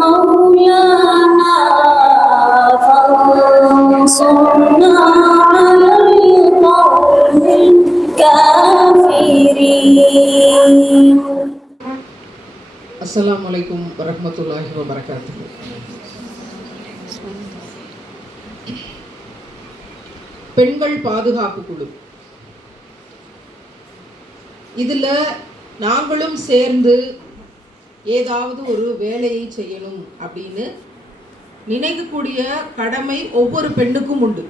مولانا فانصرنا على القوم الكافرين அஸ்ஸலாமு அலைக்கும் வரஹ்மத்துல்லாஹி வபரகாத்துஹு பெண்கள் பாதுகாப்பு குழு இதுல நாங்களும் சேர்ந்து ஏதாவது ஒரு வேலையை செய்யணும் அப்படின்னு நினைக்கக்கூடிய கடமை ஒவ்வொரு பெண்ணுக்கும் உண்டு.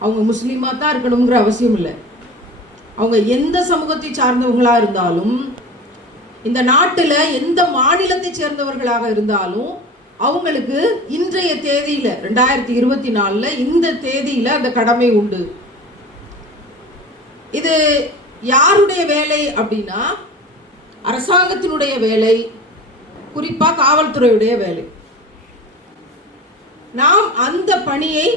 அவங்க முஸ்லீமாக தான் இருக்கணுங்கிற அவசியம் இல்லை. அவங்க எந்த சமூகத்தை சார்ந்தவங்களாக இருந்தாலும் இந்த நாட்டில் எந்த மாநிலத்தை சேர்ந்தவர்களாக இருந்தாலும் அவங்களுக்கு இன்றைய தேதியில் ரெண்டாயிரத்தி இருபத்தி நாலில் இந்த தேதியில் அந்த கடமை உண்டு. இது யாருடைய வேலை அப்படின்னா அரசாங்கத்தினுடைய வேலை குறிப்பாக காவல்துறையுடைய வேலை. நாம் அந்த பணியை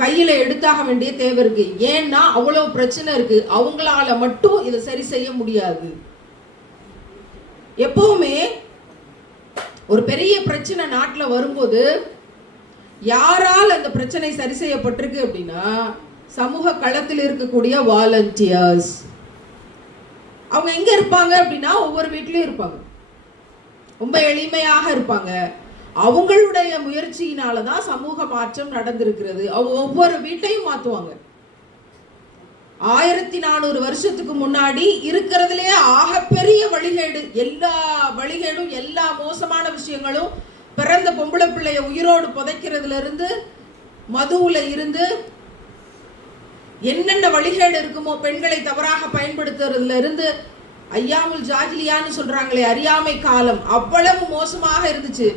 கையில் எடுத்தாக வேண்டிய தேவை இருக்கு. ஏன்னா அவ்வளவு பிரச்சனை இருக்கு. அவங்களால மட்டும் இதை சரி செய்ய முடியாது. எப்பவுமே ஒரு பெரிய பிரச்சனை நாட்டில் வரும்போது யாரால் அந்த பிரச்சனை சரி செய்யப்பட்டிருக்கு அப்படின்னா சமூக களத்தில் இருக்கக்கூடிய வாலண்டியர்ஸ் அவங்க எங்க இருப்பாங்க அப்படின்னா ஒவ்வொரு வீட்லயும் இருப்பாங்க. ரொம்ப எளிமையாக இருப்பாங்க. அவங்களுடைய முயற்சியினால தான் சமூக மாற்றம் நடந்திருக்கிறது. அவங்க ஒவ்வொரு வீட்டையும் மாற்றுவாங்க ஆயிரத்தி நானூறு வருஷத்துக்கு முன்னாடி இருக்கிறதுலே ஆகப்பெரிய வழிகேடு எல்லா வழிகேடும் எல்லா மோசமான விஷயங்களும் பிறந்த பொம்பளை பிள்ளைய உயிரோடு புதைக்கிறதுல இருந்து இருந்து என்னென்ன வழிகேடு இருக்குமோ பெண்களை தவறாக பயன்படுத்துறதுல இருந்து ஐயாமுல் ஜாஜிலியான்னு சொல்றாங்களே அறியாமை காலம். அவ்வளவு மோசமாக இருந்துச்சு.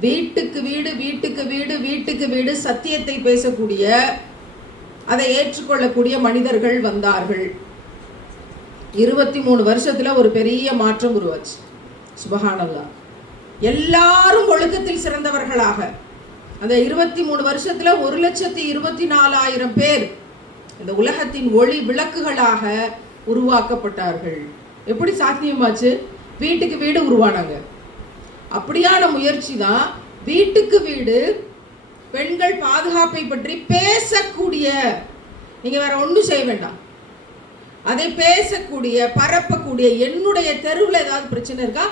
வீட்டுக்கு வீடு வீட்டுக்கு வீடு வீட்டுக்கு வீடு சத்தியத்தை பேசக்கூடிய அதை ஏற்றுக்கொள்ளக்கூடிய மனிதர்கள் வந்தார்கள். இருபத்தி மூணு வருஷத்துல ஒரு பெரிய மாற்றம் உருவாச்சு. சுபஹானல்லா. எல்லாரும் ஒழுக்கத்தில் சிறந்தவர்களாக. அந்த இருபத்தி மூணு வருஷத்துல ஒரு லட்சத்தி இருபத்தி நாலாயிரம் பேர் இந்த உலகத்தின் ஒளி விளக்குகளாக உருவாக்கப்பட்டார்கள். எப்படி சாத்தியமாச்சு? வீட்டுக்கு வீடு உருவானாங்க. அப்படியான முயற்சி தான் வீட்டுக்கு வீடு பெண்கள் பாதுகாப்பை பற்றி பேசக்கூடிய நீங்கள் வேற ஒன்றும் செய்ய வேண்டாம். அதை பேசக்கூடிய பரப்பக்கூடிய என்னுடைய தெருவில் ஏதாவது பிரச்சனை இருக்கா?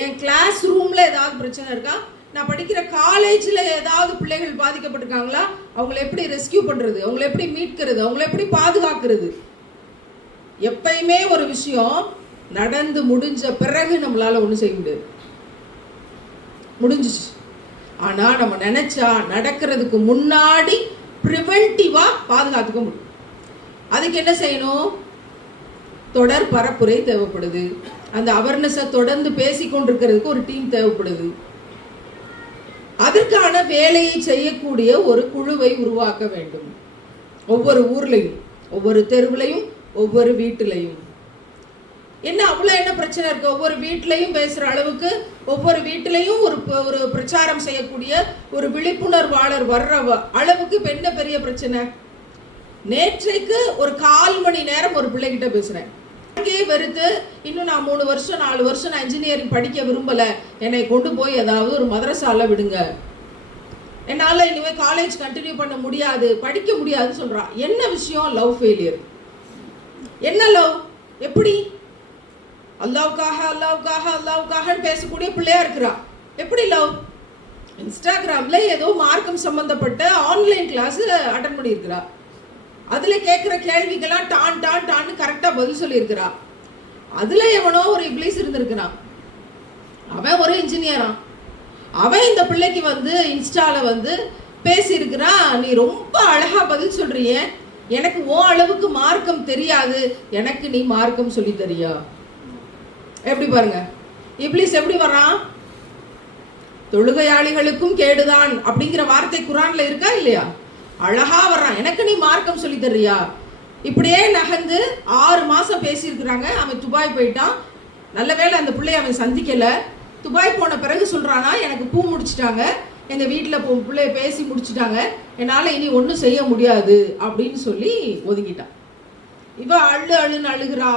என் கிளாஸ் ரூமில் ஏதாவது பிரச்சனை இருக்கா? நான் படிக்கிற காலேஜில் ஏதாவது பிள்ளைகள் பாதிக்கப்பட்டிருக்காங்களா? அவங்கள எப்படி ரெஸ்கியூ பண்ணுறது அவங்கள எப்படி மீட்கிறது? அவங்கள எப்படி பாதுகாக்கிறது? எப்பயுமே ஒரு விஷயம் நடந்து முடிஞ்ச பிறகு நம்மளால் ஒன்றும் செய்ய முடியாது. முடிஞ்சிச்சு. ஆனால் நம்ம நினச்சா நடக்கிறதுக்கு முன்னாடி ப்ரிவென்டிவாக பாதுகாத்துக்க முடியும். அதுக்கு என்ன செய்யணும்? தொடர் பரப்புரை தேவைப்படுது. அந்த அவேர்னஸை தொடர்ந்து பேசி கொண்டிருக்கிறதுக்கு ஒரு டீம் தேவைப்படுது. அதற்கான வேலையை செய்யக்கூடிய ஒரு குழுவை உருவாக்க வேண்டும். ஒவ்வொரு ஊர்லையும் ஒவ்வொரு தெருவிலையும் ஒவ்வொரு வீட்டிலையும். என்ன அவ்வளோ என்ன பிரச்சனை இருக்குது ஒவ்வொரு வீட்லையும் பேசுகிற அளவுக்கு ஒவ்வொரு வீட்டிலையும் ஒரு ஒரு பிரச்சாரம் செய்யக்கூடிய ஒரு விழிப்புணர்வாளர் வர்ற அளவுக்கு இப்போ என்ன பெரிய பிரச்சனை? நேற்றைக்கு ஒரு கால் மணி நேரம் ஒரு பிள்ளைகிட்ட பேசுகிறேன் அங்கேயே வெறுத்து இன்னும் நான் மூணு வருஷம் நாலு வருஷம் நான் இன்ஜினியரிங் படிக்க விரும்பலை. என்னை கொண்டு போய் ஏதாவது ஒரு மதரசால விடுங்க. என்னால் இனிமேல் காலேஜ் கண்டினியூ பண்ண முடியாது படிக்க முடியாதுன்னு சொல்கிறான் என்ன விஷயம்? லவ் ஃபெயிலியர் என்ன லவ் எப்படி? அல்லாவுக்காக அல்லாவுக்காக அல்லாவுக்காகன்னு பேசக்கூடிய பிள்ளையா இருக்கிறா. எப்படி லவ்? இன்ஸ்டாகிராம்ல ஏதோ மார்க்கம் சம்பந்தப்பட்ட ஆன்லைன் கிளாஸ் அட்டன் பண்ணியிருக்கிறா. அதுல கேட்குற கேள்விக்கெல்லாம் டான் டான் டான்னு கரெக்டா பதில் சொல்லியிருக்கிறா. அதுல எவனோ ஒரு இப்ளீஸ் இருந்திருக்கிறான். அவன் ஒரு இன்ஜினியரான் அவன் இந்த பிள்ளைக்கு வந்து இன்ஸ்டால வந்து பேசியிருக்கிறான். நீ ரொம்ப அழகா பதில் சொல்கிறியே எனக்கு ஓ அளவுக்கு மார்க்கம் தெரியாது. எனக்கு நீ மார்க்கம் சொல்லி தரியா? எப்படி பாருங்க. இப்ளீஸ் எப்படி வர்றான்? தொழுகையாளிகளுக்கும் கேடுதான் அப்படிங்கிற வார்த்தை குரான்ல இருக்கா இல்லையா? அழகா வர்றான். எனக்கு நீ மார்க்கம் சொல்லி தர்றியா இப்படியே நகர்ந்து ஆறு மாசம் பேசியிருக்கிறாங்க. அவன் துபாய் போயிட்டான். நல்ல வேளை அந்த பிள்ளைய அவன் சந்திக்கல. துபாய் போன பிறகு சொல்றானா? எனக்கு பூ முடிச்சிட்டாங்க. எங்கள் வீட்டில் போ பிள்ளைய பேசி முடிச்சிட்டாங்க. என்னால் இனி ஒன்றும் செய்ய முடியாது அப்படின்னு சொல்லி ஒதுங்கிட்டான் இவ அழு அழுன்னு அழுகிறா.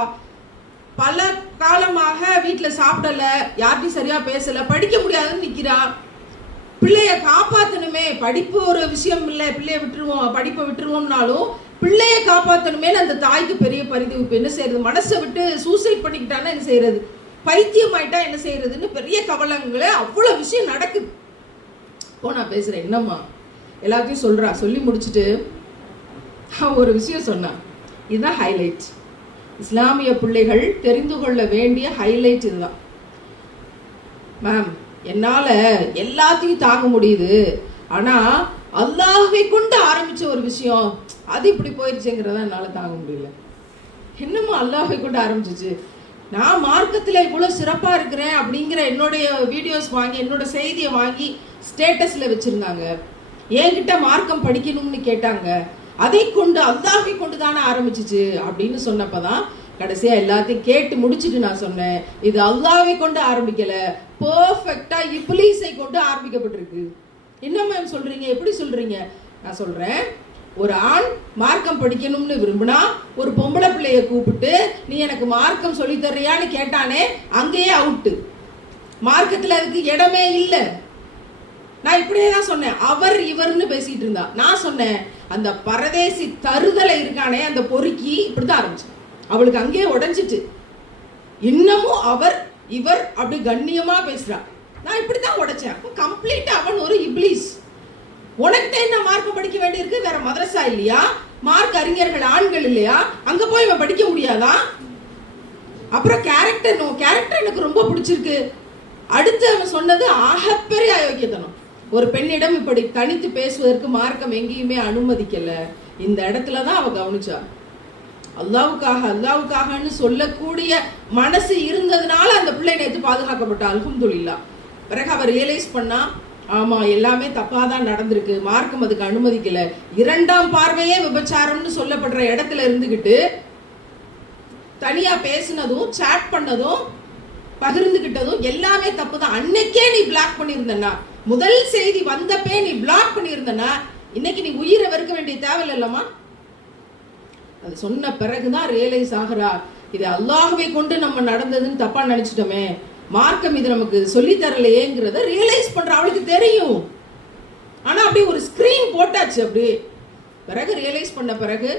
பல காலமாக வீட்டில் சாப்பிடல. யார்கிட்டயும் சரியாக பேசலை. படிக்க முடியாதுன்னு நிற்கிறா பிள்ளைய காப்பாற்றணுமே படிப்பு ஒரு விஷயம் இல்லை. பிள்ளைய விட்டுருவோம். படிப்பை விட்டுருவோம்னாலும் பிள்ளைய காப்பாற்றணுமே அந்த தாய்க்கு பெரிய பரிதவிப்பு என்ன செய்யறது மனசை விட்டு சூசைட் பண்ணிக்கிட்டான்னா என்ன செய்யறது? பைத்தியம் ஆயிட்டா என்ன செய்யறதுன்னு பெரிய கவலங்களை அவ்வளோ விஷயம் நடக்குது. இப்போ நான் பேசுகிறேன் என்னம்மா? எல்லாத்தையும் சொல்கிறா சொல்லி முடிச்சுட்டு ஒரு விஷயம் சொன்னான். இதுதான் ஹைலைட் இஸ்லாமிய பிள்ளைகள் தெரிந்து கொள்ள வேண்டிய ஹைலைட் இதுதான். மேம் என்னால் எல்லாத்தையும் தாங்க முடியுது. ஆனால் அல்லாஹை கொண்டு ஆரம்பிச்ச ஒரு விஷயம் அது இப்படி போயிடுச்சுங்கிறத என்னால் தாங்க முடியல. என்னமோ அல்லாஹை கொண்டு ஆரம்பிச்சிச்சு? நான் மார்க்கத்தில் இவ்வளோ சிறப்பாக இருக்கிறேன் அப்படிங்கிற என்னுடைய வீடியோஸ் வாங்கி என்னோட செய்தியை வாங்கி ஸ்டேட்டஸில் வச்சுருந்தாங்க. என்கிட்ட மார்க்கம் படிக்கணும்னு கேட்டாங்க. அதை கொண்டு அல்லாஹ்வை கொண்டு தானே ஆரம்பிச்சிச்சு அப்படின்னு சொன்னப்போ தான் கடைசியாக எல்லாத்தையும் கேட்டு முடிச்சிட்டு நான் சொன்னேன். இது அல்லாவை கொண்டு ஆரம்பிக்கலை. பர்ஃபெக்டாக இப்லீஸை கொண்டு ஆரம்பிக்கப்பட்டிருக்கு. என்ன மேம் சொல்கிறீங்க எப்படி சொல்கிறீங்க நான் சொல்கிறேன் ஒரு ஆண் மார்க்கம் படிக்கணும்னு விரும்பினா ஒரு பொம்பளை பிள்ளைய கூப்பிட்டு நீ எனக்கு மார்க்கம் சொல்லித்தர்றியான்னு கேட்டானே அங்கேயே அவுட்டு மார்க்கத்தில் அதுக்கு இடமே இல்லை. நான் இப்படியே தான் சொன்னேன். அவர் இவர்னு பேசிட்டு இருந்தா. நான் சொன்னேன் அந்த பரதேசி தருதலை இருக்கானே அந்த பொறுக்கி இப்படிதான் ஆரம்பிச்சு. அவளுக்கு அங்கேயே உடஞ்சிட்டு இன்னமும் அவர் இவர் அப்படி கண்ணியமா பேசுறா. நான் இப்படி தான் உடைச்சேன். அப்போ கம்ப்ளீட் அவன் ஒரு இப்ளீஸ் உனக்கிட்ட என்ன மார்க்கம் படிக்க வேண்டியிருக்கு? வேற மதரசா இல்லையா? மார்க் அறிஞர்கள் ஆண்கள் இல்லையா? அங்க போய் இவன் படிக்க முடியாதா? அப்புறம் கேரக்டர் கேரக்டர் எனக்கு ரொம்ப பிடிச்சிருக்கு. அடுத்து அவன் சொன்னது ஆகப்பெரிய அயோக்கியத்தனம். ஒரு பெண்ணிடம் இப்படி தனித்து பேசுவதற்கு மார்க்கம் எங்கேயுமே அனுமதிக்கல. இந்த இடத்துல தான் அவள் கவனிச்சா. அல்லாவுக்காக அல்லாவுக்காகன்னு சொல்லக்கூடிய மனசு இருந்ததுனால அந்த பிள்ளை நேற்று பாதுகாக்கப்பட்ட அல்ஹம்துல்லா பிறகு அவர் ரியலைஸ் பண்ணா ஆமா எல்லாமே தப்பா தான் நடந்திருக்கு. மார்க்கம் அதுக்கு அனுமதிக்கல. இரண்டாம் பார்வையே விபச்சாரம்னு சொல்லப்படுற இடத்துல இருந்துகிட்டு தனியா பேசினதும் சாட் பண்ணதும் பகிர்ந்துகிட்டதும் எல்லாமே தப்பு தான் அன்னைக்கே நீ பிளாக் பண்ணியிருந்தன்னா முதல் செய்தி வந்தப்பே நீ பிளாக் பண்ணியிருந்தனா இன்னைக்கு நீ உயிரை வெறுக்க வேண்டிய தேவையில்லம்மா? அது சொன்ன பிறகுதான் ரியலைஸ் ஆகிறா. இது அல்லாஹ்வை கொண்டு நம்ம நடந்ததுன்னு தப்பா நினைச்சிட்டோமே. மார்க்கம் இது நமக்கு சொல்லி தரலையேங்கிறத ரியலைஸ் பண்ற அவளுக்கு தெரியும். ஆனா அப்படியே ஒரு ஸ்கிரீன் போட்டாச்சு அப்படி. பிறகு ரியலைஸ் பண்ண பிறகு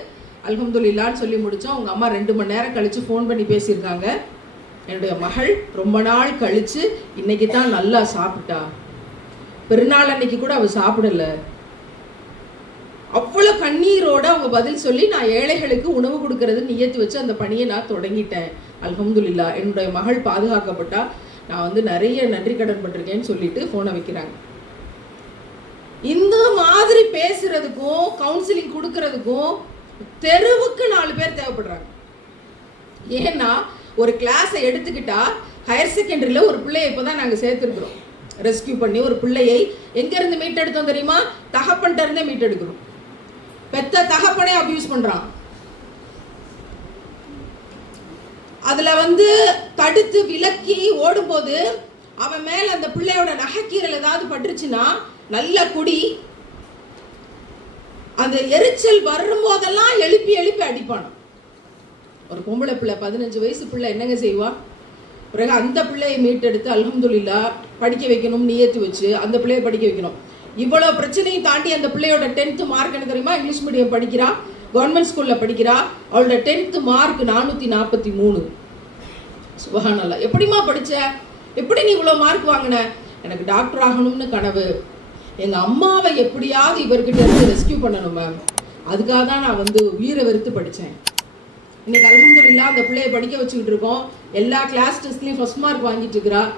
அல்ஹம்துலில்லான்னு சொல்லி முடிச்சோம். அவங்க அம்மா ரெண்டு மணி நேரம் கழிச்சு ஃபோன் பண்ணி பேசியிருக்காங்க. என்னுடைய மகள் ரொம்ப நாள் கழிச்சு இன்னைக்கு தான் நல்லா சாப்பிட்டா. பெருநாள் அன்னைக்கு கூட அவள் சாப்பிடல. அவ்வளோ கண்ணீரோட அவங்க பதில் சொல்லி நான் ஏழைகளுக்கு உணவு கொடுக்கறது நியத்து வச்சு அந்த பணியை நான் தொடங்கிட்டேன். அல்ஹம்துல்லா என்னுடைய மகள் பாதுகாக்கப்பட்டா நான் வந்து நிறைய நன்றி கடன் பட்டிருக்கேன்னு சொல்லிட்டு ஃபோனை வைக்கிறாங்க. இந்த மாதிரி பேசுறதுக்கும் கவுன்சிலிங் கொடுக்கறதுக்கும் தெருவுக்கு நாலு பேர் தேவைப்படுறாங்க. ஏன்னா ஒரு கிளாஸை எடுத்துக்கிட்டா ஹையர் செகண்டரியில் ஒரு பிள்ளையை இப்போ தான் நாங்கள் சேர்த்துருக்குறோம். ரெஸ்கியூ பண்ணி ஒரு பிள்ளையை எங்கேருந்து மீட்டெடுத்தோம் தெரியுமா? தகப்பன்ட்ட இருந்தே மீட்டெடுக்கிறோம். பெத்த தகப்பனே அப்யூஸ் பண்ணுறான் அதில் வந்து தடுத்து விலக்கி ஓடும்போது அவன் மேலே அந்த பிள்ளையோட நகைக்கீரல் ஏதாவது பட்டுருச்சுன்னா நல்ல குடி. அந்த எரிச்சல் வரும்போதெல்லாம் எழுப்பி எழுப்பி அடிப்பானான் ஒரு பொம்பளை பிள்ளை பதினஞ்சு வயசு பிள்ளை என்னங்க செய்வான் பிறகு அந்த பிள்ளையை மீட்டெடுத்து அலமதுல்லா படிக்க வைக்கணும் நியத்து வச்சு அந்த பிள்ளையை படிக்க வைக்கணும். இவ்வளோ பிரச்சனையும் தாண்டி அந்த பிள்ளையோட டென்த்து மார்க் என்ன தெரியுமா? இங்கிலீஷ் மீடியம் படிக்கிறா கவர்மெண்ட் ஸ்கூலில் படிக்கிறா. அவளோட டென்த்து மார்க் நானூற்றி நாற்பத்தி மூணு சுபஹானல்லா எப்படிம்மா படித்த எப்படி நீ இவ்வளோ மார்க் வாங்கின? எனக்கு டாக்டர் ஆகணும்னு கனவு. எங்கள் அம்மாவை எப்படியாவது இவர்கிட்ட இருந்து ரெஸ்கியூ பண்ணணும் மேம் அதுக்காக தான் நான் வந்து உயிரை வெறுத்து படித்தேன் இன்னைக்கு அல்ஹம்துலில்லா அந்த பிள்ளைய படிக்க வச்சுக்கிட்டு இருக்கோம். எல்லா கிளாஸ் டெஸ்ட்லையும் ஃபர்ஸ்ட் மார்க் வாங்கிட்டு இருக்கிறா.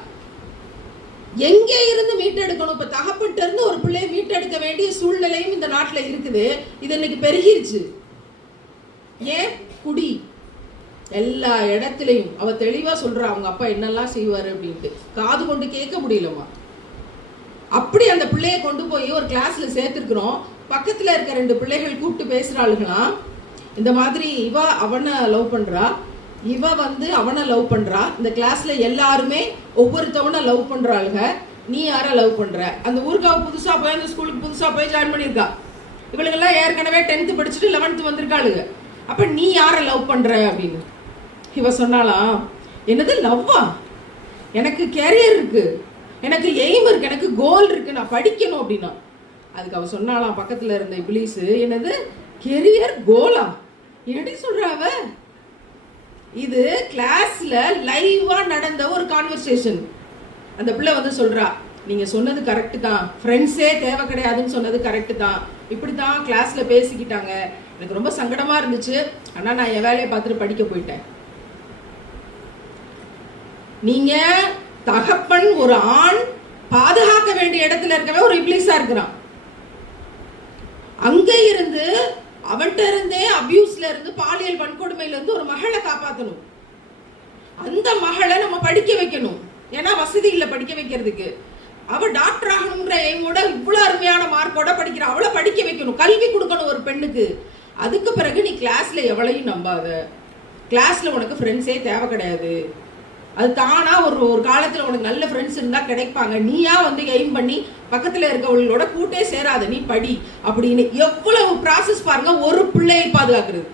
எங்கே இருந்து மீட்டெடுக்கணும்? இப்போ தகப்பட்ட இருந்து ஒரு பிள்ளையை மீட்டெடுக்க வேண்டிய சூழ்நிலையும் இந்த நாட்டில் இருக்குது. இது இன்னைக்கு பெருகிருச்சு. ஏன்? குடி. எல்லா இடத்துலையும். அவ தெளிவா சொல்கிறா அவங்க அப்பா என்னெல்லாம் செய்வாரு? அப்படின்ட்டு. காது கொண்டு கேட்க முடியலம்மா. அப்படி அந்த பிள்ளைய கொண்டு போய் ஒரு கிளாஸ்ல சேர்த்துருக்குறோம். பக்கத்துல இருக்க ரெண்டு பிள்ளைகள் கூப்பிட்டு பேசுறாளுங்களாம். இந்த மாதிரி இவ அவனை லவ் பண்றா. இவ வந்து அவனை லவ் பண்றா. இந்த கிளாஸ்ல எல்லாருமே ஒவ்வொருத்தவனை லவ் பண்றாளுங்க. நீ யாரை லவ் பண்ற? அந்த ஊருக்காவ புதுசா போய் அந்த ஸ்கூலுக்கு புதுசா போய் ஜாயின் பண்ணியிருக்கா. இவளுக்கெல்லாம் ஏற்கனவே டென்த்து படிச்சுட்டு லெவன்த்து வந்திருக்காளுங்க அப்ப நீ யாரை லவ் பண்ற அப்படின்னு. இவ சொன்னாலாம் என்னது லவ்வா எனக்கு கேரியர் இருக்கு. எனக்கு எய்ம் இருக்கு. எனக்கு கோல் இருக்கு. நான் படிக்கணும் அப்படின்னா. அதுக்கு அவ சொன்னாலாம் பக்கத்துல இருந்த இப்ளீஸ் என்னது? கெரியர் கோலா என்னடி சொல்ற அவ? இது கிளாஸ்ல லைவா நடந்த ஒரு கான்வர்சேஷன் அந்த பிள்ளை வந்து சொல்றா நீங்க சொன்னது கரெக்டு தான். ஃப்ரெண்ட்ஸே தேவை கிடையாதுன்னு சொன்னது கரெக்டு தான். இப்படி தான் கிளாஸ்ல பேசிக்கிட்டாங்க. எனக்கு ரொம்ப சங்கடமா இருந்துச்சு. ஆனா நான் என் வேலையை பார்த்துட்டு படிக்க போயிட்டேன். நீங்க தகப்பன் ஒரு ஆண் பாதுகாக்க வேண்டிய இடத்துல இருக்கவே ஒரு இப்ளீஸா இருக்கிறான். அங்க இருந்து அவன்கிட்ட இருந்தே அபியூஸ்ல இருந்து பாலியல் வன்கொடுமையில இருந்து ஒரு மகளை காப்பாற்றணும் அந்த மகளை நம்ம படிக்க வைக்கணும். ஏன்னா வசதி இல்லை படிக்க வைக்கிறதுக்கு. அவ டாக்டர் ஆகணுங்கிற எய்மோட இவ்வளோ அருமையான மார்க்கோட படிக்கிற அவளை படிக்க வைக்கணும். கல்வி கொடுக்கணும் ஒரு பெண்ணுக்கு. அதுக்கு பிறகு நீ கிளாஸ்ல எவளையும் நம்பாத. கிளாஸ்ல உனக்கு ஃப்ரெண்ட்ஸே தேவை கிடையாது. அது தானாக ஒரு ஒரு காலத்தில் உனக்கு நல்ல ஃப்ரெண்ட்ஸ் இருந்தால் கிடைப்பாங்க. நீயா வந்து எய்ம் பண்ணி பக்கத்தில் இருக்கவங்களோட கூட்டே சேராத நீ படி அப்படின்னு எவ்வளவு ப்ராசஸ் பாருங்க ஒரு பிள்ளையை பாதுகாக்கிறது.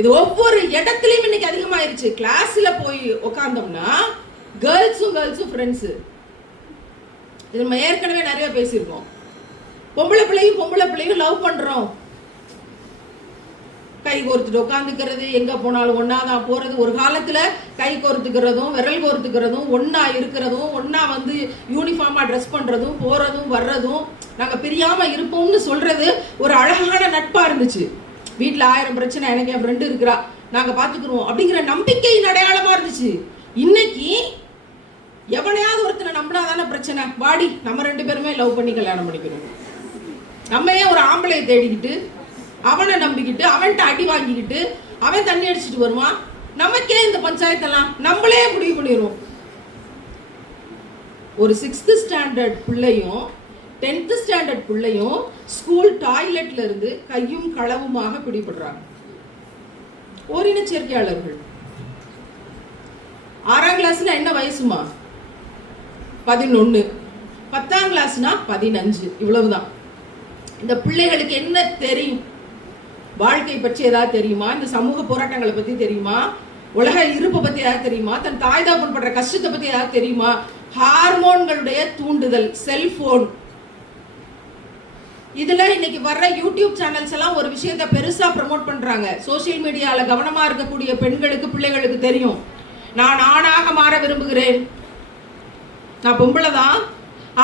இது ஒவ்வொரு இடத்துலையும் இன்னைக்கு அதிகமாயிருச்சு. கிளாஸ்ல போய் உட்காந்தோம்னா கேர்ள்ஸும் கேர்ள்ஸும் ஃப்ரெண்ட்ஸு இது நம்ம ஏற்கனவே நிறைய பேசியிருக்கோம். பொம்பளை பிள்ளையும் பொம்பளை பிள்ளையும் லவ் பண்ணுறோம் கை கோர்த்துட்டு உட்காந்துக்கிறது எங்க போனாலும் ஒன்றா தான் போறது ஒரு காலத்துல கை கோர்த்துக்கிறதும் விரல் கோர்த்துக்கிறதும் ஒன்றா இருக்கிறதும் ஒன்றா வந்து யூனிஃபார்மா ட்ரெஸ் பண்றதும் போறதும் வர்றதும் நாங்க பிரியாம இருப்போம்னு சொல்றது ஒரு அழகான நட்பா இருந்துச்சு. வீட்டில் ஆயிரம் பிரச்சனை எனக்கு என் ஃப்ரெண்டு இருக்கிறா நாங்க பாத்துக்கிறோம் அப்படிங்கிற நம்பிக்கையின் அடையாளமா இருந்துச்சு. இன்னைக்கு எவனையாவது ஒருத்தனை நம்பினாதானே பிரச்சனை? வாடி நம்ம ரெண்டு பேருமே லவ் பண்ணி கல்யாணம் பண்ணிக்கிறோம் நம்ம ஏன் ஒரு ஆம்பளையை தேடிக்கிட்டு அவனை நம்பிக்கிட்டு அவன்கிட்ட அடி வாங்கிக்கிட்டு அவன் தண்ணி அடிச்சிட்டு வருவான். நமக்கே இந்த பஞ்சாயத்தெல்லாம் நம்மளே முடிவு பண்ணிடுவோம். ஒரு சிக்ஸ்த்து ஸ்டாண்டர்ட் பிள்ளையும் டென்த்து ஸ்டாண்டர்ட் பிள்ளையும் ஸ்கூல் டாய்லெட்ல இருந்து கையும் களவுமாக பிடிபடுறாங்க. ஓரின சேர்க்கையாளர்கள் ஆறாம் கிளாஸ்ல என்ன வயசுமா? பதினொன்று பத்தாம் கிளாஸ்னா பதினஞ்சு. இவ்வளவுதான். இந்த பிள்ளைகளுக்கு என்ன தெரியும்? வாழ்க்கை பற்றி ஏதாவது தெரியுமா? இந்த சமூக போராட்டங்களை பற்றி தெரியுமா? உலக இருப்பை பற்றி ஏதாவது தெரியுமா? தன் தாய் தாப்பன் படுற கஷ்டத்தை பற்றி ஏதாவது தெரியுமா? ஹார்மோன்களுடைய தூண்டுதல் செல்போன். இதில் இன்னைக்கு வர்ற யூடியூப் சேனல்ஸ் எல்லாம் ஒரு விஷயத்தை பெருசாக ப்ரமோட் பண்ணுறாங்க சோஷியல் மீடியாவில் கவனமாக இருக்கக்கூடிய பெண்களுக்கு பிள்ளைகளுக்கு தெரியும். நான் ஆணாக மாற விரும்புகிறேன். நான் பொம்பளை தான்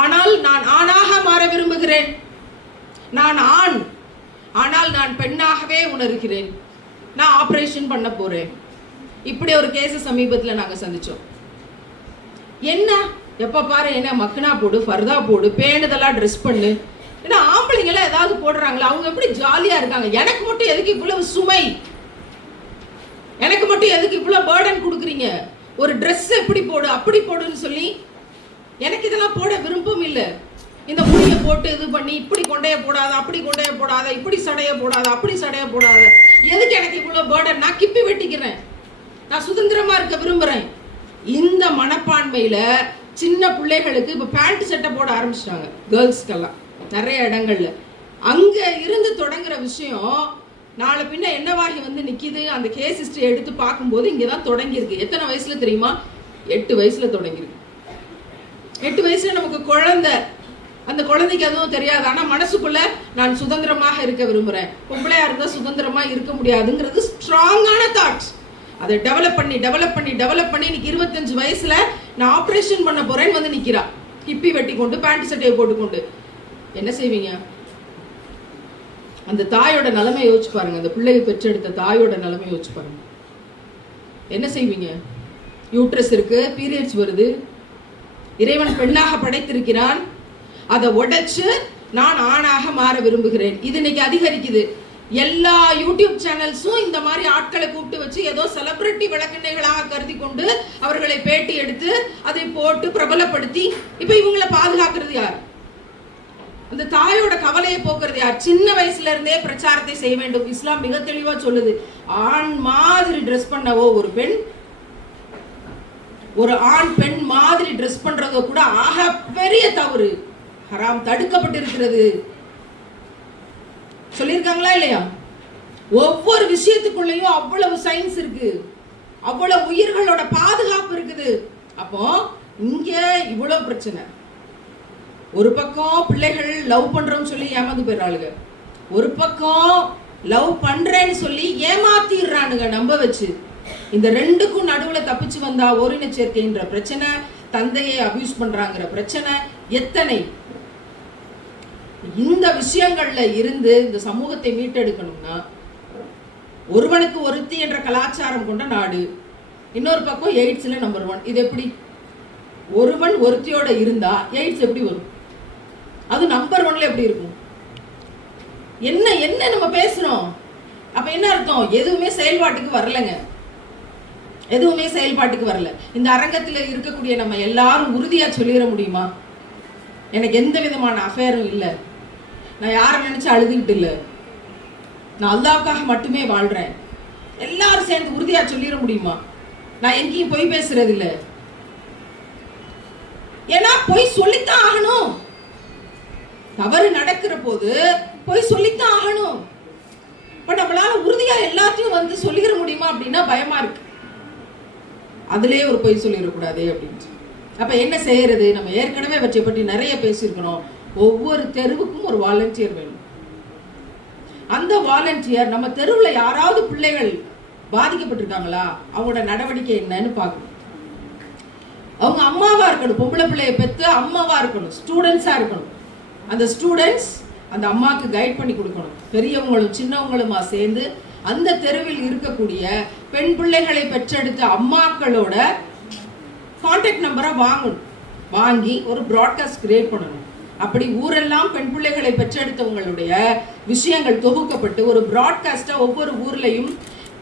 ஆனால் நான் ஆணாக மாற விரும்புகிறேன். நான் ஆண். ஆனால் நான் பெண்ணாகவே உணர்கிறேன். நான் ஆப்ரேஷன் பண்ண போறேன். இப்படி ஒரு கேஸ் சமீபத்தில் நாங்கள் சந்தித்தோம் என்ன? எப்போ பாரு என்ன மக்கனா போடு ஃபர்தா போடு பேணுதெல்லாம் ட்ரெஸ் பண்ணு. ஏன்னா ஆம்பளைங்களாம் ஏதாவது போடுறாங்களா அவங்க எப்படி ஜாலியா இருக்காங்க? எனக்கு மட்டும் எதுக்கு இவ்வளவு சுமை? எனக்கு மட்டும் எதுக்கு இவ்வளவு பேர்டன் கொடுக்குறீங்க? ஒரு ட்ரெஸ் எப்படி போடு அப்படி போடுன்னு சொல்லி எனக்கு இதெல்லாம் போட விருப்பம் இல்லை. இந்த முடியை போட்டு இது பண்ணி இப்படி கொண்டைய போடாத அப்படி கொண்டைய போடாத இப்படி சடைய போடாத அப்படி சடைய போடாத. எதுக்கு எனக்கு இவ்வளோ பேர்டன் நான் கிப்பி வெட்டிக்கிறேன். நான் சுதந்திரமா இருக்க விரும்புறேன். இந்த மனப்பான்மையில சின்ன பிள்ளைகளுக்கு இப்போ பேண்ட் சட்டை போட ஆரம்பிச்சிட்டாங்க கேர்ள்ஸ்க்கெல்லாம் நிறைய இடங்கள்ல. அங்க இருந்து தொடங்குற விஷயம் நாளை பின்ன என்னவாகி வந்து நிற்கிது அந்த கேஸ் ஹிஸ்டரி எடுத்து பார்க்கும்போது இங்கே தான் தொடங்கியிருக்கு. எத்தனை வயசில் தெரியுமா? எட்டு வயசில் தொடங்கியிருக்கு. எட்டு வயசில் நமக்கு குழந்தை அந்த குழந்தைக்கு அதுவும் தெரியாது. ஆனால் மனசுக்குள்ள நான் சுதந்திரமாக இருக்க விரும்புகிறேன் பொம்பளையாக இருந்தால் சுதந்திரமாக இருக்க முடியாதுங்கிறது ஸ்ட்ராங்கான தாட்ஸ் அதை டெவலப் பண்ணி டெவலப் பண்ணி டெவலப் பண்ணி இன்னைக்கு இருபத்தஞ்சு வயசுல நான் ஆப்ரேஷன் பண்ண போறேன்னு வந்து நிக்கிறா. கிப்பி வெட்டி கொண்டு பேண்ட் சட்டையை போட்டுக்கொண்டு என்ன செய்வீங்க? அந்த தாயோட நிலைமை யோசிச்சு பாருங்க. அந்த பிள்ளையை பெற்றெடுத்த தாயோட நிலைமை யோசிச்சு பாருங்க. என்ன செய்வீங்க? யூட்ரஸ் இருக்கு பீரியட்ஸ் வருது. இறைவன் பெண்ணாக படைத்திருக்கிறான். அதை உடைச்சு நான் ஆணாக மாற விரும்புகிறேன். இது இன்னைக்கு அதிகரிக்குது. எல்லா யூடியூப் சேனல்ஸும் இந்த மாதிரி ஆட்களை கூப்பிட்டு வச்சு ஏதோ செலிபிரிட்டி விளக்கண்ணைகளாக கருதி கொண்டு அவர்களை பேட்டி எடுத்து அதை போட்டு பிரபலப்படுத்தி இப்போ இவங்களை பாதுகாக்கிறது யார்? அந்த தாயோட கவலையை போக்குறது யார்? சின்ன வயசுல இருந்தே பிரச்சாரத்தை செய்ய வேண்டும். இஸ்லாம் மிக தெளிவா சொல்லுது. ஆண் மாதிரி ட்ரெஸ் பண்ணவோ ஒரு பெண் ஒரு ஆண் பெண் மாதிரி ட்ரெஸ் பண்றதோ கூட ஆக பெரிய தவறு. ஹராம் தடுக்கப்பட்டிருக்கிறது. சொல்லியிருக்காங்களா இல்லையா? ஒவ்வொரு விஷயத்துக்குள்ளேயும் அவ்வளவு சயின்ஸ் இருக்கு. அவ்வளவு உயிர்களோட பாதுகாப்பு இருக்குது. அப்போ இங்க இவ்வளவு பிரச்சனை. ஒரு பக்கம் பிள்ளைகள் லவ் பண்றோம்னு சொல்லி ஏமாந்து போயிடுறாளுங்க. ஒரு பக்கம் லவ் பண்றேன்னு சொல்லி ஏமாத்திடுறானுங்க நம்ப வச்சு. இந்த ரெண்டுக்கும் நடுவுல தப்பிச்சு வந்தா ஓரின சேர்க்கைன்ற பிரச்சனை தந்தையை அபியூஸ் பண்றாங்கிற பிரச்சனை எத்தனை? இந்த விஷயங்கள்ல இருந்து இந்த சமூகத்தை மீட்டெடுக்கணும்னா ஒருவனுக்கு ஒருத்தி என்ற கலாச்சாரம் கொண்ட நாடு இன்னொரு பக்கம் எய்ட்ஸ்ல நம்பர் ஒன் இது எப்படி? ஒருவன் ஒருத்தியோட இருந்தா எய்ட்ஸ் எப்படி வரும்? அது நம்பர் ஒன்ல எப்படி இருக்கும்? என்ன என்ன நம்ம பேசுறோம்? அப்ப என்ன அர்த்தம்? எதுவுமே செயல்பாட்டுக்கு வரலங்க. எதுவுமே செயல்பாட்டுக்கு வரல. இந்த அரங்கத்தில் இருக்கக்கூடிய நம்ம எல்லாரும் உறுதியா சொல்லிட முடியுமா? எனக்கு எந்த விதமான அஃபேரும் இல்லை. நான் யாரை நினைச்சு அழுதுகிட்டு இல்லை. நான் அல்லாவுக்காக மட்டுமே வாழ்றேன். எல்லாரும் சேர்ந்து உறுதியா சொல்லிட முடியுமா? நான் எங்கேயும் பொய் பேசுறது இல்ல. ஏன்னா பொய் சொல்லித்தான் ஆகணும். தவறு நடக்கிற போது பொய் சொல்லித்தான் ஆகணும். இப்ப நம்மளால உறுதியா எல்லாத்தையும் வந்து சொல்லிட முடியுமா அப்படின்னா பயமா இருக்கு. அதுலயே ஒரு பொய் சொல்லிடக்கூடாது அப்படின்ட்டு. அப்ப என்ன செய்யறது? நம்ம ஏற்கனவே வச்சை பற்றி நிறைய பேசியிருக்கணும். ஒவ்வொரு தெருவுக்கும் ஒரு வாலண்டியர் வேணும். அந்த வாலண்டியர் நம்ம தெருவில் யாராவது பிள்ளைகள் பாதிக்கப்பட்டிருக்காங்களா? அவங்களோட நடவடிக்கை என்னன்னு பார்க்கணும். அவங்க அம்மாவா இருக்கணும் பொம்பளை பிள்ளையை பெற்று அம்மாவா இருக்கணும் ஸ்டூடெண்ட்ஸா இருக்கணும். அந்த ஸ்டூடெண்ட்ஸ் அந்த அம்மாவுக்கு கைட் பண்ணி கொடுக்கணும். பெரியவங்களும் சின்னவங்களுமா சேர்ந்து அந்த தெருவில் இருக்கக்கூடிய பெண் பிள்ளைகளை பெற்றெடுத்த அம்மாக்களோட கான்டாக்ட் நம்பரை வாங்கணும். வாங்கி ஒரு ப்ராட்காஸ்ட் கிரியேட் பண்ணணும். அப்படி ஊரெல்லாம் பெண் பிள்ளைகளை பெற்றெடுத்தவங்களுடைய விஷயங்கள் தொகுக்கப்பட்டு ஒரு ப்ராட்காஸ்ட்டை ஒவ்வொரு ஊர்லேயும்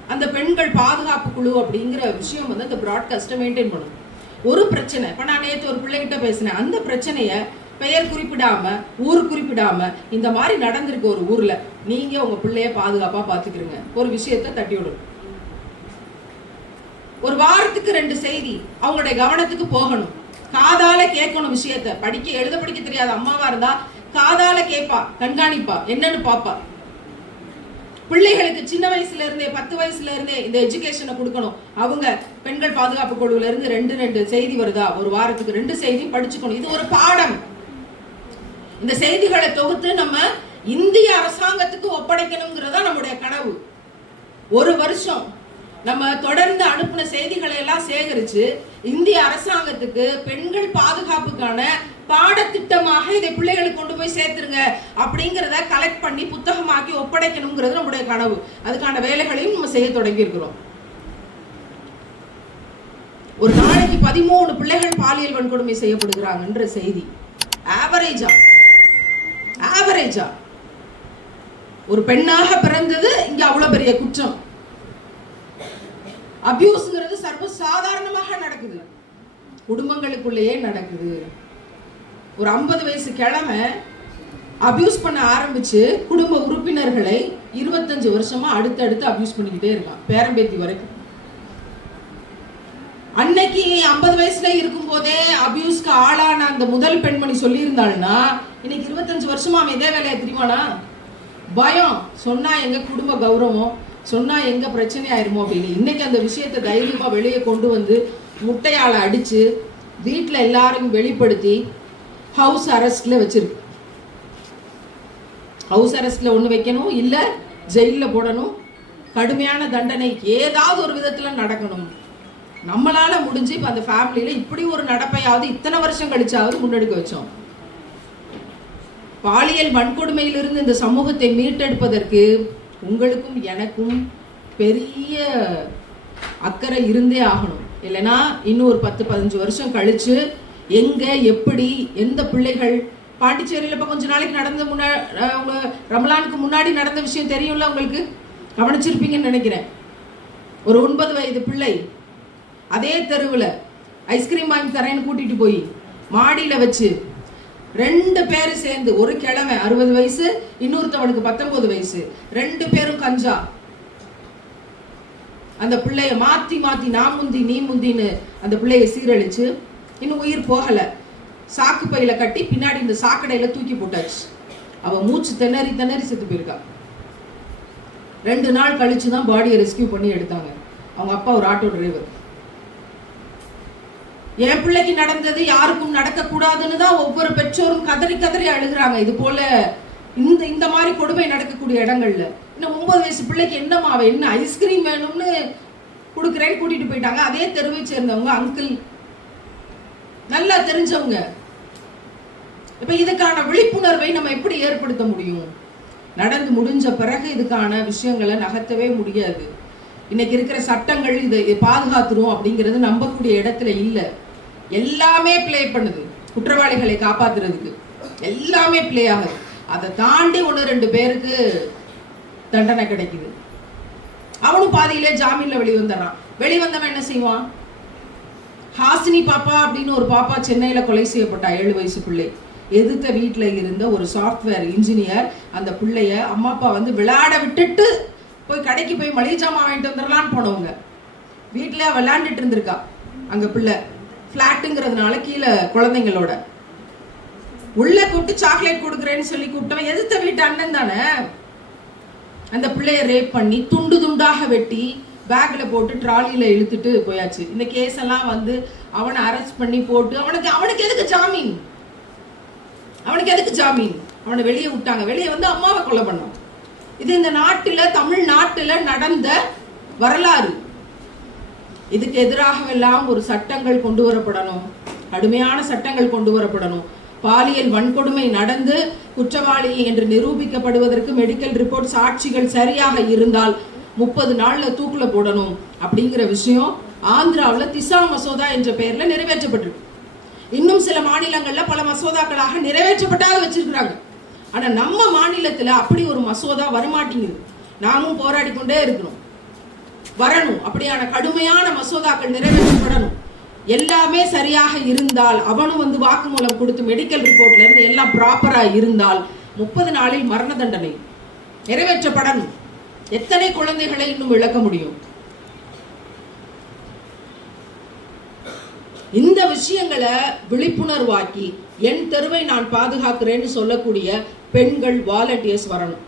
அந்த பெண்கள் பாதுகாப்பு குழு அப்படிங்கிற விஷயம் வந்து அந்த ப்ராட்காஸ்ட்டை மெயின்டைன் பண்ணணும் ஒரு பிரச்சனை இப்போ நான் நேற்று ஒரு பிள்ளைகிட்ட பேசினேன். அந்த பிரச்சனையை பெயர் குறிப்பிடாம ஊர் குறிப்பிடாம இந்த மாதிரி நடந்திருக்கு ஒரு ஊர்ல. நீங்க உங்க பிள்ளைய பாதுகாப்பா பாத்துக்கிறீங்க ஒரு விஷயத்த தட்டி விடணும் ஒரு வாரத்துக்கு ரெண்டு செய்தி அவங்களுடைய கவனத்துக்கு போகணும். காதால கேட்கணும் விஷயத்த. படிக்க எழுத படிக்க தெரியாத அம்மாவா இருந்தா காதால கேட்பா கண்காணிப்பா என்னன்னு பாப்பா. பிள்ளைகளுக்கு சின்ன வயசுல இருந்தே பத்து வயசுல இருந்தே இந்த எஜுகேஷனை கொடுக்கணும். அவங்க பெண்கள் பாதுகாப்பு குழுவுல இருந்து ரெண்டு ரெண்டு செய்தி வருதா? ஒரு வாரத்துக்கு ரெண்டு செய்தியும் படிச்சுக்கணும். இது ஒரு பாடம். இந்த செய்திகளை தொகுத்து நம்ம இந்திய அரசாங்கத்துக்கு ஒப்படைக்கணுங்கிறதா நம்முடைய கனவு. ஒரு வருஷம் நம்ம தொடர்ந்து அனுப்பின செய்திகளை எல்லாம் சேகரிச்சு இந்திய அரசாங்கத்துக்கு பெண்கள் பாதுகாப்புக்கான பாடத்திட்டமாக இதை பிள்ளைகளுக்கு கொண்டு போய் சேர்த்துருங்க அப்படிங்கிறத கலெக்ட் பண்ணி புத்தகமாக்கி ஒப்படைக்கணுங்கிறது நம்முடைய கனவு. அதுக்கான வேலைகளையும் நம்ம செய்ய தொடங்கி இருக்கிறோம் ஒரு நாளைக்கு பதிமூணு பிள்ளைகள் பாலியல் வன்கொடுமை செய்யப்படுகிறாங்கன்ற செய்தி. ஆவரேஜா ஆவரேஜா ஒரு பெண்ணாக பிறந்தது இங்க அவ்வளவு பெரிய குற்றம். அபியூஸ்ங்கிறது சர்வ சாதாரணமாக நடக்குது. குடும்பங்களுக்குள்ளேயே நடக்குது. ஒரு ஐம்பது வயசு கிழமை அபியூஸ் பண்ண ஆரம்பிச்சு குடும்ப உறுப்பினர்களை இருபத்தஞ்சு வருஷமா அடுத்தடுத்து அபியூஸ் பண்ணிக்கிட்டே இருக்கான் பேரம்பேத்தி வரைக்கும். அன்னைக்கு ஐம்பது வயசுல இருக்கும் போதே அபியூஸ்க்கு ஆளான அந்த முதல் பெண்மணி சொல்லியிருந்தாள்னா இன்னைக்கு இருபத்தஞ்சு வருஷமா அவன் இதே வேலையை தெரியுமானா பயம். சொன்னா எங்க குடும்ப கௌரவம்? சொன்னா எங்க பிரச்சனை ஆயிருமோ அப்படின்னு. இன்னைக்கு அந்த விஷயத்தை தைரியமா வெளியே கொண்டு வந்து முட்டையால அடிச்சு வீட்டில் எல்லாரையும் வெளிப்படுத்தி ஹவுஸ் அரெஸ்ட்ல வச்சிருக்கு. ஹவுஸ் அரெஸ்ட்ல ஒன்று வைக்கணும் இல்லை ஜெயிலில் போடணும். கடுமையான தண்டனை ஏதாவது ஒரு விதத்தில் நடக்கணும். நம்மளால முடிஞ்சு இப்போ அந்த ஃபேமிலியில் இப்படி ஒரு நடப்பையாவது இத்தனை வருஷம் கழிச்சாவது முன்னெடுக்க வச்சோம். பாலியல் வன்கொடுமையிலிருந்து இந்த சமூகத்தை மீட்டெடுப்பதற்கு உங்களுக்கும் எனக்கும் பெரிய அக்கறை இருந்தே ஆகணும். இல்லைன்னா இன்னும் ஒரு பத்து பதினஞ்சு வருஷம் கழித்து எங்கே எப்படி எந்த பிள்ளைகள் பாண்டிச்சேரியில் இப்போ கொஞ்ச நாளைக்கு நடந்த முன்னா அவங்க ரமலானுக்கு முன்னாடி நடந்த விஷயம் தெரியும்ல உங்களுக்கு? கவனிச்சிருப்பீங்கன்னு நினைக்கிறேன். ஒரு ஒன்பது வயது பிள்ளை அதே தெருவில் ஐஸ்கிரீம் வாங்கி தரேன்னு கூட்டிகிட்டு போய் மாடியில் வச்சு ரெண்டு பேரும் சேர்ந்து ஒரு கிழமை அறுபது வயசு இன்னொருத்தவனுக்கு பத்தொன்பது வயசு. ரெண்டு பேரும் கஞ்சா. அந்த பிள்ளைய மாத்தி மாத்தி நான் முந்தி நீ முந்தின்னு அந்த பிள்ளைய சீரழிச்சு இன்னும் உயிர் போகல. சாக்கு பையில கட்டி பின்னாடி இந்த சாக்கடையில தூக்கி போட்டாச்சு. அவ மூச்சு திணறி திணறி செத்து போயிருக்கா. ரெண்டு நாள் கழிச்சு தான் பாடியை ரெஸ்கியூ பண்ணி எடுத்தாங்க. அவங்க அப்பா ஒரு ஆட்டோ டிரைவர் என் பிள்ளைக்கு நடந்தது யாருக்கும் நடக்கக்கூடாதுன்னு தான் ஒவ்வொரு பெற்றோரும் கதறி கதறி அழுகுறாங்க. இது போல இந்த இந்த மாதிரி கொடுமை நடக்கக்கூடிய இடங்கள்ல. இன்னும் ஒன்பது வயசு பிள்ளைக்கு என்னம்மா அவன் என்ன ஐஸ்கிரீம் வேணும்னு கொடுக்குறேன்னு கூட்டிட்டு போயிட்டாங்க. அதே தெருவை சேர்ந்தவங்க அங்கிள் நல்லா தெரிஞ்சவங்க. இப்ப இதுக்கான விழிப்புணர்வை நம்ம எப்படி ஏற்படுத்த முடியும்? நடந்து முடிஞ்ச பிறகு இதுக்கான விஷயங்களை நகர்த்தவே முடியாது. இன்னைக்கு இருக்கிற சட்டங்கள் இதை பாதுகாத்துரும் அப்படிங்கிறது நம்பக்கூடிய இடத்துல இல்லை. எல்லாமே பிளே பண்ணுது. குற்றவாளிகளை காப்பாத்துறதுக்கு. எல்லாமே பிளே ஆகுது. அதை தாண்டி ஒன்று ரெண்டு பேருக்கு தண்டனை கிடைக்குது. அவனும் பாதியிலே ஜாமீன்ல வெளிவந்துடுறான் வெளிவந்தவன் என்ன செய்வான்? ஹாசினி பாப்பா அப்படின்னு ஒரு பாப்பா சென்னையில கொலை செய்யப்பட்டா ஏழு வயசு பிள்ளை எதிர்த்த வீட்டில் இருந்த ஒரு சாஃப்ட்வேர் இன்ஜினியர் அந்த பிள்ளைய அம்மா அப்பா வந்து விளையாட விட்டுட்டு போய் கடைக்கு போய் மளிகை ஜாமான் வாங்கிட்டு வந்துடலான்னு போனவங்க. வீட்டில் விளையாண்டுட்டு இருந்திருக்கா. அங்கே பிள்ளை. ஃப்ளாட்டுங்கிறதுனால கீழே குழந்தைங்களோட. உள்ள கூப்பிட்டு சாக்லேட் கொடுக்குறேன்னு சொல்லி கூப்பிட்டவன் எதிர்த்த வீட்டு அண்ணன் தானே? அந்த பிள்ளைய ரேப் பண்ணி துண்டு துண்டாக வெட்டி பேக்கில் போட்டு ட்ராலியில் இழுத்துட்டு போயாச்சு. இந்த கேஸ் எல்லாம் வந்து அவனை அரெஸ்ட் பண்ணி போட்டு அவனுக்கு அவனுக்கு எதுக்கு ஜாமீன்? அவனுக்கு எதுக்கு ஜாமீன்? அவனை வெளியே விட்டாங்க. வெளியே வந்து அம்மாவை கொலை பண்ணான் இது இந்த நாட்டில் தமிழ்நாட்டில் நடந்த வரலாறு. இதுக்கு எதிராகவெல்லாம் ஒரு சட்டங்கள் கொண்டு வரப்படணும். கடுமையான சட்டங்கள் கொண்டு வரப்படணும். பாலியல் வன்கொடுமை நடந்து குற்றவாளி என்று நிரூபிக்கப்படுவதற்கு மெடிக்கல் ரிப்போர்ட் சாட்சிகள் சரியாக இருந்தால் முப்பது நாளில் தூக்கில் போடணும் அப்படிங்கிற விஷயம் ஆந்திராவில் திசா மசோதா என்ற பெயரில் நிறைவேற்றப்பட்டிருக்கு. இன்னும் சில மாநிலங்களில் பல மசோதாக்களாக நிறைவேற்றப்பட்டாக வச்சிருக்கிறாங்க. ஆனா நம்ம மாநிலத்துல அப்படி ஒரு மசோதா வரமாட்டேங்குது. நாமும் போராடி கொண்டே இருக்கிறோம். வரணும். அப்படியான கடுமையான மசோதாக்கள் நிறைவேற்றப்படணும். எல்லாமே சரியாக இருந்தால் அவனும் வந்து வாக்குமூலம் கொடுத்து மெடிக்கல் ரிப்போர்ட்ல இருந்து எல்லாம் ப்ராப்பரா இருந்தால் முப்பது நாளில் மரண தண்டனை நிறைவேற்றப்படணும். எத்தனை குழந்தைகளை இன்னும் இழக்க முடியும்? இந்த விஷயங்களை விழிப்புணர்வாக்கி என் தெருவை நான் பாதுகாக்கிறேன்னு சொல்லக்கூடிய பெண்கள் வாலண்டியர்ஸ் வரணும்.